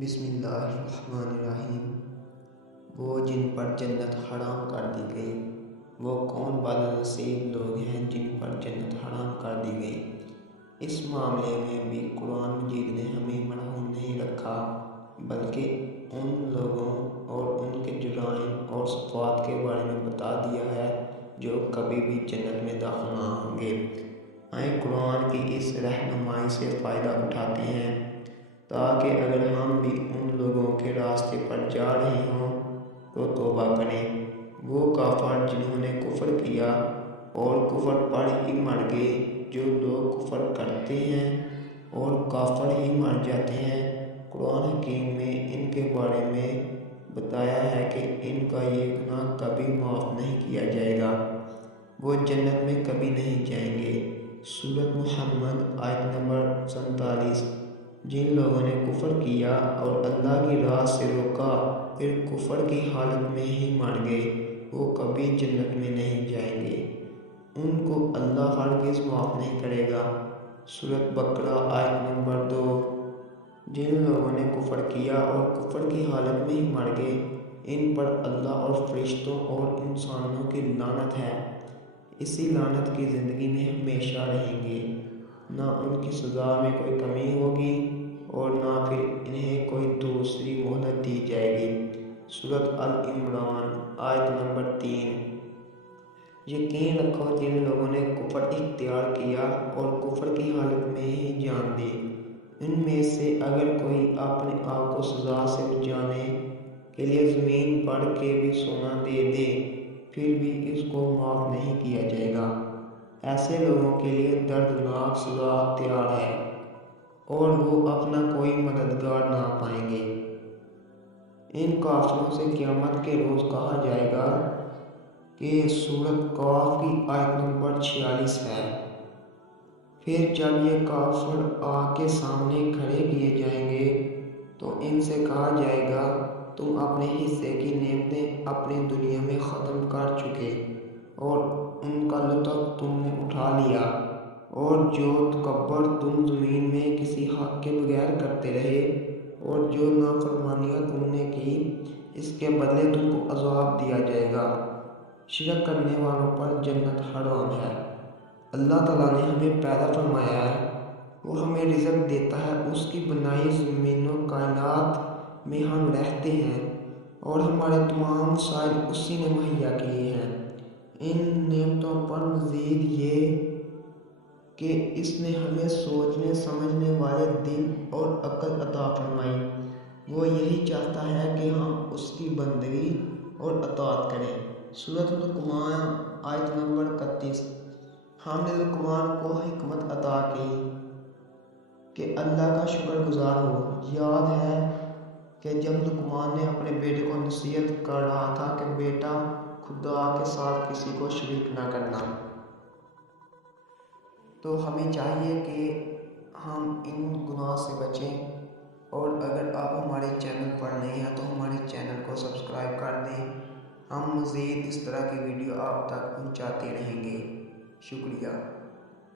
بسم اللہ الرحمن الرحیم۔ وہ جن پر جنت حرام کر دی گئی، وہ کون بدنصیب لوگ ہیں جن پر جنت حرام کر دی گئی۔ اس معاملے میں بھی قرآن مجید نے ہمیں محروم نہیں رکھا، بلکہ ان لوگوں اور ان کے جرائم اور صفات کے بارے میں بتا دیا ہے جو کبھی بھی جنت میں داخل نہ ہوں گے۔ آئیں قرآن کی اس رہنمائی سے فائدہ اٹھاتے ہیں تاکہ اگر ہم بھی ان لوگوں کے راستے پر جا رہے ہوں تو توبہ کریں۔ وہ کافر جنہوں نے کفر کیا اور کفر پر ہی مر گئے، جو لوگ کفر کرتے ہیں اور کافر ہی مر جاتے ہیں، قرآن حکیم میں ان کے بارے میں بتایا ہے کہ ان کا یہ گناہ کبھی معاف نہیں کیا جائے گا، وہ جنت میں کبھی نہیں جائیں گے۔ سورۃ محمد آیت نمبر 47۔ جن لوگوں نے کفر کیا اور اللہ کی راہ سے روکا پھر کفر کی حالت میں ہی مر گئے، وہ کبھی جنت میں نہیں جائیں گے، ان کو اللہ ہرگز معاف نہیں کرے گا۔ سورۃ بقرہ آیت نمبر 2۔ جن لوگوں نے کفر کیا اور کفر کی حالت میں ہی مر گئے، ان پر اللہ اور فرشتوں اور انسانوں کی لعنت ہے، اسی لعنت کی زندگی میں ہمیشہ رہیں گے، نہ ان کی سزا میں کوئی کمی ہوگی اور نہ پھر انہیں کوئی دوسری مہلت دی جائے گی۔ سورۃ آل عمران آیت نمبر 3۔ یقین رکھو جن لوگوں نے کفر اختیار کیا اور کفر کی حالت میں ہی جان دی، ان میں سے اگر کوئی اپنے آپ کو سزا سے بچانے کے لیے زمین بڑھ کے بھی سونا دے دے پھر بھی اس کو معاف نہیں کیا جائے گا، ایسے لوگوں کے لیے دردناک سزا تیار ہے اور وہ اپنا کوئی مددگار نہ پائیں گے۔ ان کافروں سے قیامت کے روز کہا جائے گا کہ سورۃ کہف کی آیت نمبر 46 ہے۔ پھر جب یہ کافر آگ کے سامنے کھڑے کیے جائیں گے تو ان سے کہا جائے گا تم اپنے حصے کی نعمتیں اپنی دنیا میں ختم کر چکے اور ان کا لطف تم نے اٹھا لیا، اور جو تکبر تم زمین میں کسی حق کے بغیر کرتے رہے اور جو نافرمانیاں تم نے کی، اس کے بدلے تم کو عذاب دیا جائے گا۔ شرک کرنے والوں پر جنت حرام ہے۔ اللہ تعالیٰ نے ہمیں پیدا فرمایا ہے، وہ ہمیں رزق دیتا ہے، اس کی بنائی زمین و کائنات میں ہم رہتے ہیں اور ہمارے تمام وسائل اسی نے مہیا کیے ہیں۔ ان نعمتوں پر مزید یہ کہ اس نے ہمیں سوچنے سمجھنے والے دل اور عقل عطا فرمائی، وہ یہی چاہتا ہے کہ ہم اس کی بندگی اور اطاعت کریں۔ سورۃ لقمان آیت نمبر 31۔ ہم نے لقمان کو حکمت عطا کی کہ اللہ کا شکر گزار ہو۔ یاد ہے کہ جب لقمان نے اپنے بیٹے کو نصیحت کر رہا تھا کہ بیٹا خدا کے ساتھ کسی کو شریک نہ کرنا، تو ہمیں چاہیے کہ ہم ان گناہ سے بچیں، اور اگر آپ ہمارے چینل پر نئے ہیں تو ہمارے چینل کو سبسکرائب کر دیں، ہم مزید اس طرح کی ویڈیو آپ تک پہنچاتے رہیں گے۔ شکریہ۔